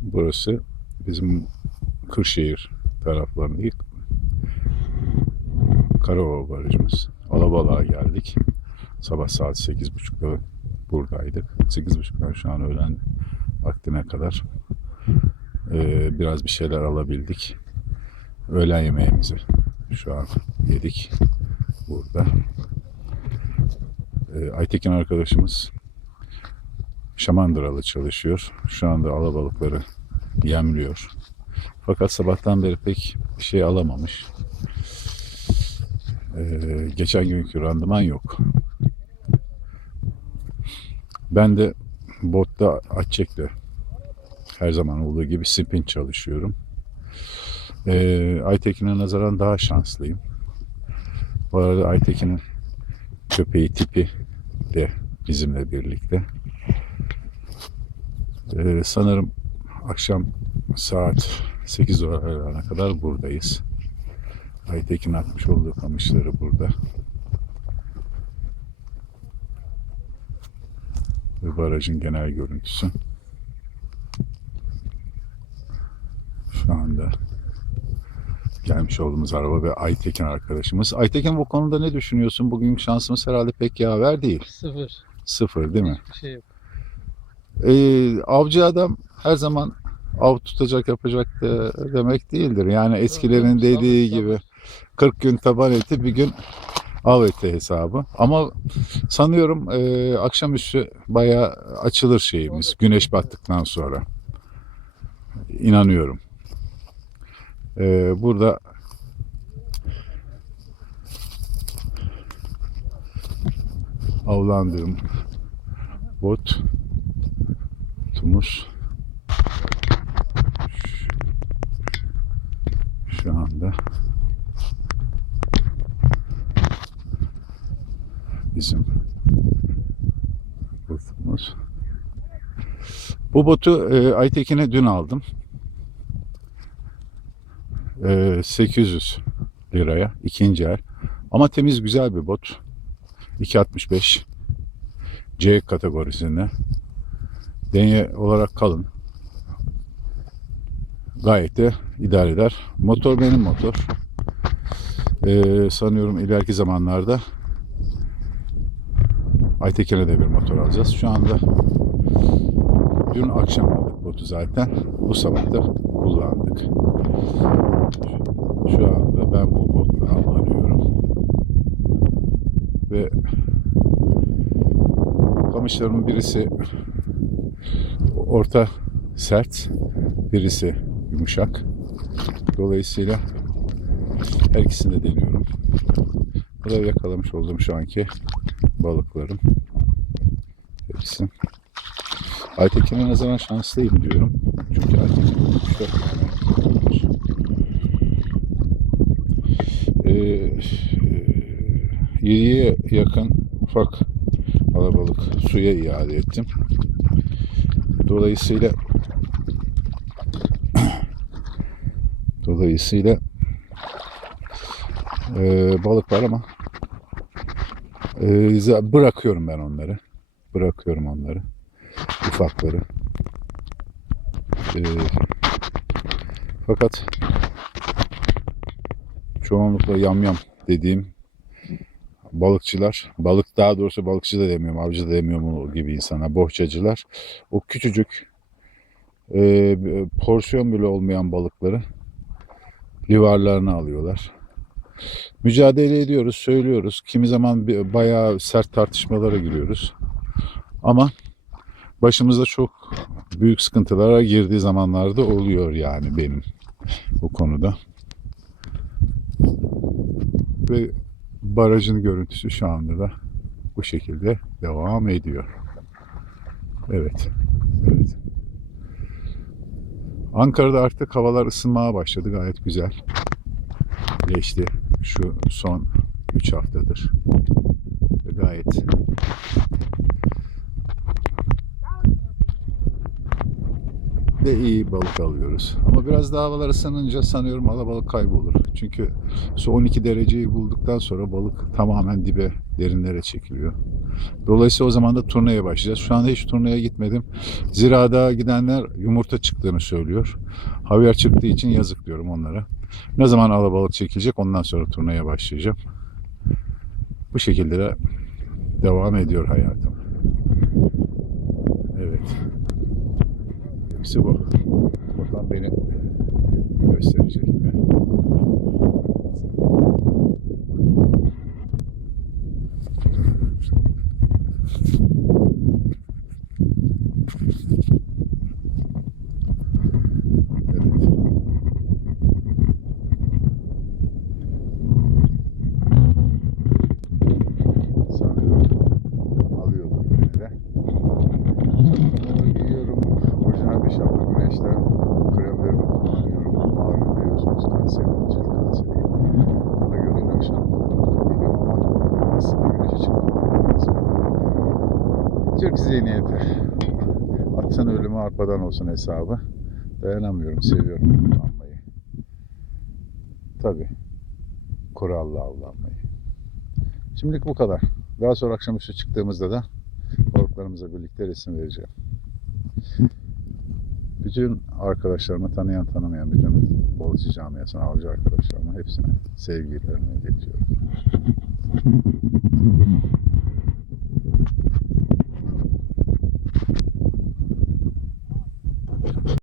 Burası bizim Kırşehir taraflarındaki Karaova barajımız. Alabalığa geldik. Sabah saat 8.30'da buradaydık. 8.30'dan şu an öğlen vaktine kadar eee, biraz bir şeyler alabildik. Öğlen yemeğimizi şu an yedik burada. Eee, Aytekin arkadaşımız Şamandıralı çalışıyor. Şu anda alabalıkları yemliyor. Fakat sabahtan beri pek bir şey alamamış. Ee, geçen günkü randıman yok. Ben de botta açekle her zaman olduğu gibi spin çalışıyorum. Ee, Aytekin'e nazaran daha şanslıyım. Bu arada Aytekin'in köpeği tipi de bizimle birlikte. Ee, sanırım akşam saat 8 oralarına kadar buradayız. Aytekin atmış olduğu kamışları burada. Ve barajın genel görüntüsü. Şu anda gelmiş olduğumuz araba ve Aytekin arkadaşımız. Aytekin bu konuda ne düşünüyorsun? Bugün şansımız herhalde pek yaver değil. Sıfır. Sıfır değil mi? Hiçbir şey yok. Ee, avcı adam her zaman av tutacak yapacak de, demek değildir. Yani eskilerin dediği gibi 40 gün taban eti bir gün av eti hesabı. Ama sanıyorum e, akşamüstü bayağı açılır şeyimiz güneş battıktan sonra. İnanıyorum. Ee, burada avlandığım bot Tumuz şu anda bizim botumuz. Bu botu e, Aytekin'e dün aldım. E, 800 liraya ikinci el. Ama temiz güzel bir bot. 2.65 C kategorisinde. Denye olarak kalın. Gayet de idare eder. Motor benim motor. Ee, sanıyorum ileriki zamanlarda Aytekin'e de bir motor alacağız. Şu anda dün akşam aldık botu zaten. Bu sabah da kullandık. Şu anda ben bu botla avlanıyorum. Ve kamışlarımın birisi orta sert, birisi yumuşak. Dolayısıyla her ikisini de deniyorum. Bu da yakalamış olduğum şu anki balıklarım. Hepsi. Aytekin'e ne zaman şanslıyım diyorum. Çünkü Aytekin 3-4 tane. Ee, yediye yakın ufak alabalık suya iade ettim. Dolayısıyla dolayısıyla e, balık var ama e, bırakıyorum ben onları. Bırakıyorum onları. Ufakları. E, fakat çoğunlukla yamyam dediğim balıkçılar, balık daha doğrusu balıkçı da demiyorum, avcı da demiyorum gibi insana, bohçacılar o küçücük e, porsiyon bile olmayan balıkları livarlarına alıyorlar. Mücadele ediyoruz, söylüyoruz. Kimi zaman bayağı sert tartışmalara giriyoruz. Ama başımıza çok büyük sıkıntılara girdiği zamanlarda oluyor yani benim bu konuda. Ve barajın görüntüsü şu anda da bu şekilde devam ediyor. Evet. Evet. Ankara'da artık havalar ısınmaya başladı. Gayet güzel. Geçti şu son 3 haftadır. Gayet de iyi balık alıyoruz. Ama biraz daha havalar ısınınca sanıyorum alabalık kaybolur. Çünkü su 12 dereceyi bulduktan sonra balık tamamen dibe derinlere çekiliyor. Dolayısıyla o zaman da turneye başlayacağız. Şu anda hiç turneye gitmedim. Zirada gidenler yumurta çıktığını söylüyor. Havyar çıktığı için yazık diyorum onlara. Ne zaman alabalık çekilecek ondan sonra turneye başlayacağım. Bu şekilde de devam ediyor hayatım. Evet. Hepsi bu. Bakalım beni gösterecek Türk zihniyeti. Atsan ölümü arpadan olsun hesabı. Dayanamıyorum, seviyorum avlanmayı. Tabi. Kurallı avlanmayı. Şimdilik bu kadar. Daha sonra akşamüstü çıktığımızda da balıklarımızla birlikte resim vereceğim. Bütün arkadaşlarıma, tanıyan tanımayan bütün balıkçı camiasına, avcı arkadaşlarıma hepsine sevgilerimi iletiyorum.